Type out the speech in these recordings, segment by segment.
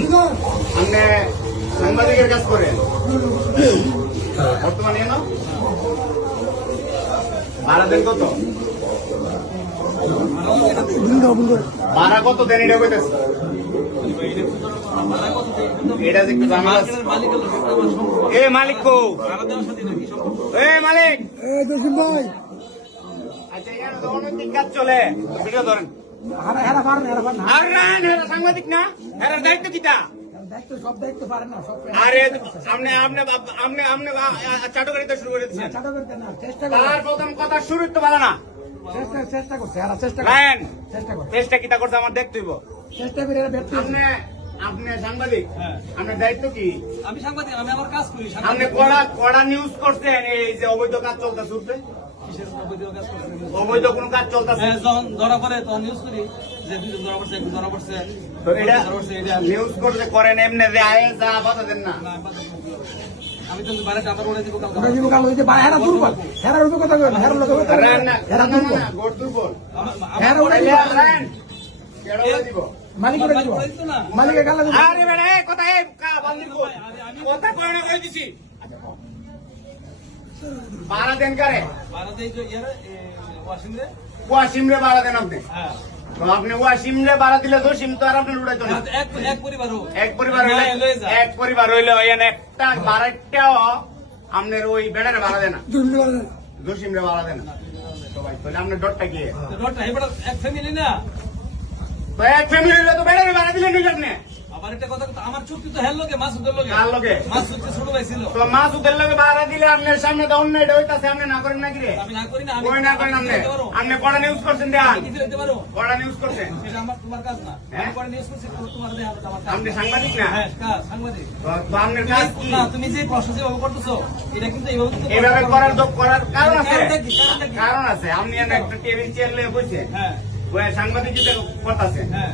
আপনি সাংবাদিকের কাজ করেন বর্তমানে না ভাড়া দেন কত? ভাড়া কত দেন এটা কইতেছে? এটা যে। এ মালিক কো? এ মালিক! আচ্ছা অনৈতিক কাজ চলে। ভিডিও ধরেন। সাংবাদিক না হেরার দায়িত্ব কিটা সব দায়িত্ব পারে না সব আরে আপনি আপনি আপনি আপনি চাটকারিতা শুরু করে দিচ্ছেন চেষ্টা করতে না তার প্রথম কথা শুরু তো ভালো না। চেষ্টা চেষ্টা করছে চেষ্টা চেষ্টা করে করছে আমার দেখতে হইব। চেষ্টা করে আপনি আপনি সাংবাদিক আপনার দায়িত্ব কি? আমি সাংবাদিক আমি আমার কাজ করি আপনি কড়া কড়া নিউজ করছেন এই যে অবৈধ কাজ উঠতে। কিসের অবৈধ কোন কাজ চলতেছে। যখন ধরা পড়ে তখন নিউজ করি যে দুজন ধরা পড়ছে একজন ধরা পড়ছে। এটা ধরা পড়ছে এটা নিউজ করতে করেন এমনি যে আয়ে যা বাধা দেন না। না, বাদ দাও। আমি তো বাইরে আবার উড়ে দিব কালকে। ওরা জীবন কাল হেরা দুর্বল। হেরা রূপে কথা কই হেরা লোকে কথা কই না হেরা না, না, দুর্বল। গোট দুর্বল আমার- আমার ওরা বাড়ি- দিব। কেডা বলে দিব? মালিক দিব। গালা দিব। আরে বেড়া কথা এই কা বন্ধ কথা কই না কই দিছি বাড়া দেন কারে? ওয়াসিম রে বাড়া দেন আপনি। হ্যাঁ। আপনি ওয়াসিম রে বাড়া দিলে তো সিম তো আর আপনি লুটাইতো না এক এক পরিবার হোক। এক পরিবার হ্যাঁ, হইলে এক পরিবার হইলে একটা বাড়াইটাও আপনার ওই বেড়ারে বাড়া দেনা। জসিম রে বাড়া দেনা। সবাই তাহলে আপনার ডটটা কি? তো ডরটা, এক ফ্যামিলি না? এক ফ্যামিলি হইলে তো বেড়ারে বাড়া দিলেন আপনি একটা কথা আমার চুক্তি তো হেল লোকে মাসুদের লোকে কার লগে? মাসুদ যে ছোট ভাই ছিল। তো মাছ লগে বাড়া দিলে আপনার সামনে তো অন্য এটা হইতাছে আপনি না করেন নাকি রে? আমি না করি না আমি না করেন আপনি। আপনি কড়া নিউজ করছেন দেন কি দিতে পারো। কড়া নিউজ করছেন। সেটা আমার তোমার কাজ না। হ্যাঁ? আমি পরে নিউজ করছি তোমার দেহ আমার কাজ। আপনি সাংবাদিক না? হ্যাঁ কাজ সাংবাদিক। তো- তো আপনার কাজ কি? না তুমি যে প্রশ্ন যেভাবে করতেছো এটা কিন্তু এইভাবে করার তো করার কারণ আছে? কারণ আছে। আপনি একটা টেবিল চেয়ার লিয়ে বসে হ্যাঁ। সাংবাদিক করতেছে হ্যাঁ।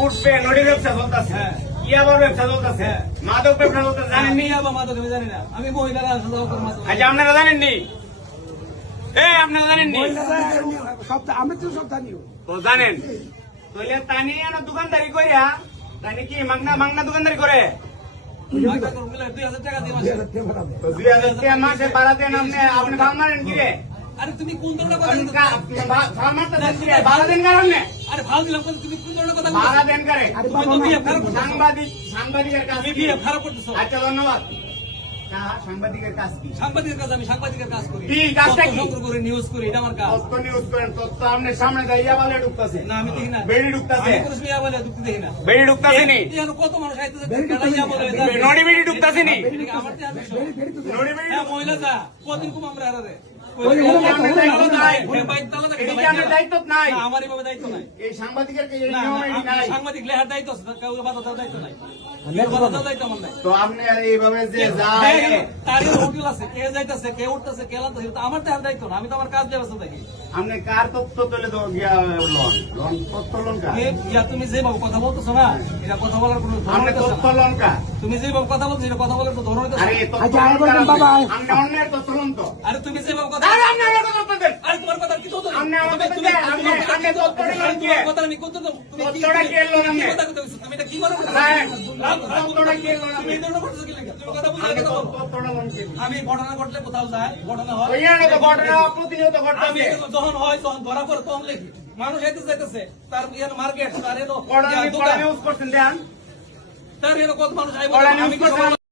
উঠবে নদী ব্যবসা চলতেছে। হ্যাঁ। ইয়াবার ব্যবসা চলতেছে? হ্যাঁ। মাদক ব্যবসা চলতেছে আমি জানেননি আবার মাদক আমি জানি না। আমি মহিলারা সাদা করে মাছ আচ্ছা আপনারা জানেননি এ আপনারা জানেননি সব আমি তো সব জানি। তো জানেন। তাহলে তানি দোকানদারি তানি কি মাগনা মাগনা দোকানদারি করে? আপনি? ভাড়া দেন কারণে আরে ভালো দিলাম কথা তুমি কোন ধরনের কথা ভাড়া বলছো? দেন কারে? তুমি তো বিয়ে খারাপ করতেছো সাংবাদিক সাংবাদিকের কাজ তুমি? বিয়ে খারাপ করতেছো। আচ্ছা ধন্যবাদ। সাংবাদিকের কাজ কি? সাংবাদিকের কাজ আমি সাংবাদিকের কাজ করি। কি, কাজটা কি? সংগ্রহ করে নিউজ করি এটা আমার কাজ। তথ্য নিউজ করেন তথ্য আপনার সামনে যাইয়া বলে ঢুকতেছে। না আমি দেখি না। বেড়ি ঢুকতেছে। আমি কোনো সময় আবার দেখি না। বেড়ি ঢুকতেছে নি? এখানে কত মানুষ আইতেছে বেরি বলে নড়ি বেড়ি ঢুকতেছে নি? আমার দেহার বিষয়? বেরি বেরি তো নড়ি বেড়ি মহিলা যা কদিন কুম আমরা হারারে সাংবাদিক লেহার দায়িত্ব দায়িত্ব নাই। তো আপনি আর এইভাবে যে যায় তার হোটেল আছে কে যাইতেছে কে উঠতেছে কে লানতেছে আমার দায়িত্ব না আমি তো আমার কাজ ব্যবস্থা দেখি আপনি কার তথ্য তুলে গিয়া লোন? লোন তথ্য তুমি যেভাবে কথা বলতেছো না এটা কথা বলার কোনো আপনি তথ্য না। তুমি যেভাবে কথা বলছো এটা কথা বলার ধরন আরে আচ্ছা, অন্যের তো। আরে তুমি যেভাবে কথা আরে আপনি কথা তথ্য আরে তোমার কথা কি তো আপনি আমাকে তুমি- আপনি- আপনি তথ্যটা আরে লোন কথা আমি করতে তুমি কি- তথ্যটা কে লোন তুমি কথা কইতে তুমি এটা কি করে বলছো? হ্যাঁ, তুমি কি লিগা? তুমি কথা কথা বলো। কি আমি ঘটনা ঘটলে কোথাও যাই ঘটনা হয়। ওই জায়গায় ঘটনা প্রতিনিয়ত আমি যখন হয় তখন ধরা পড়ে তখন লিখি। মানুষ এতে যাইতেছে তার মার্কেট তার দোকান, নিউজ করছেন দেন তার এলো কত মানুষ আইবো